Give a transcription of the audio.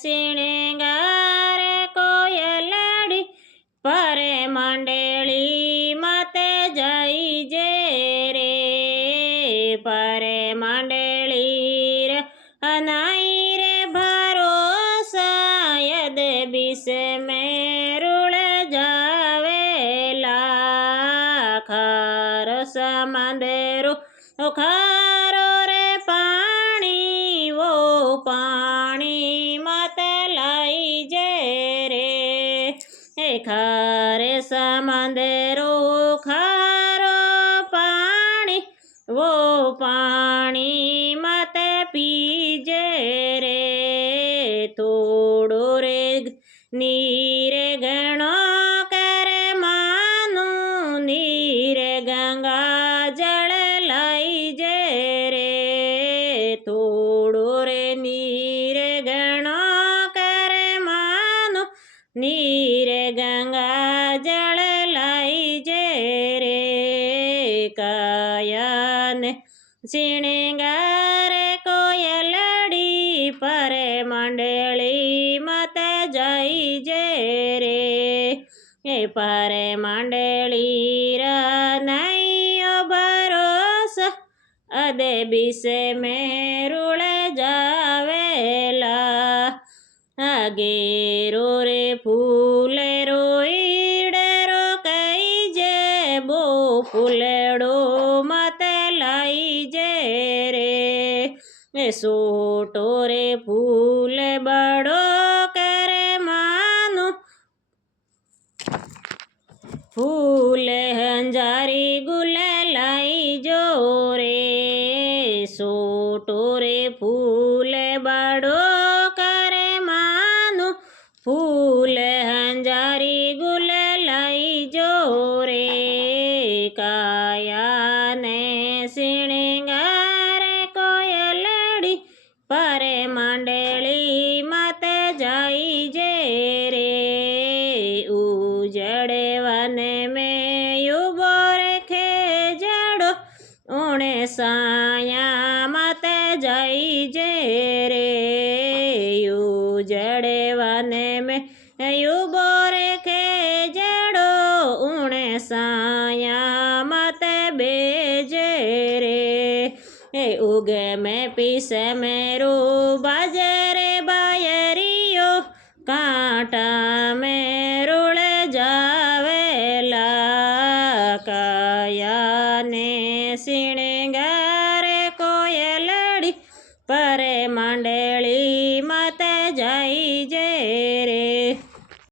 શિણગારે કોયલડી પરે માંડળી માતે જઈ જે રે પરે માંડળી રે અનાઈ રે ભરોસા યદ બીસે મેરુળ જાવેલા ખારો સમંદરું ખારો રે પાણી વો પાણી મત લઈ જે રે ખારે સમંદરું ખારો પાણી વો પાણી મત પીજે રે થોડો રે નીરે ગણો કરે માનું નીરે ગંગા જળ લઈ જે રે થોડો રે નીરે ગણો કરે માનું નીરે ગંગા જળ લઈ જે રે કાયાને શિણગારે કોયલડી પરે માંડળી મત જઈ જે રે પરે માંડળી નૈયો ભરોસો અદે બીસે મેરુળ જાવેલા ગેરો રે ફૂલે રોઈડરો કઈ જે બો ફૂલડો મત લઈ જે રે સોટો રે ફૂલ બડો કરે માનું ફૂલ હંજારી ગુલ લઈ જો રે સોટો રે ફૂલ બડો કરે માનું ફૂલ હંજારી ગુલ લઈ જો રે કાયાને શિણગારે કોયલડી પરે માંડળી મત જઈ જે રે ઉજડે વને મેં યુબો રે ખેજડો ઉણે સાયા મત જઈ જે રે ઉજડે વને મેં યુબો રે ખેજડો ઉણે સાયા મત બેજે રે ઉગે મેં પીસે મેરુ બાજરે બાયરીઓ કાંટા મેરુળ જાવેલા કાયાને શિણગારે કોયલડી પરે માંડે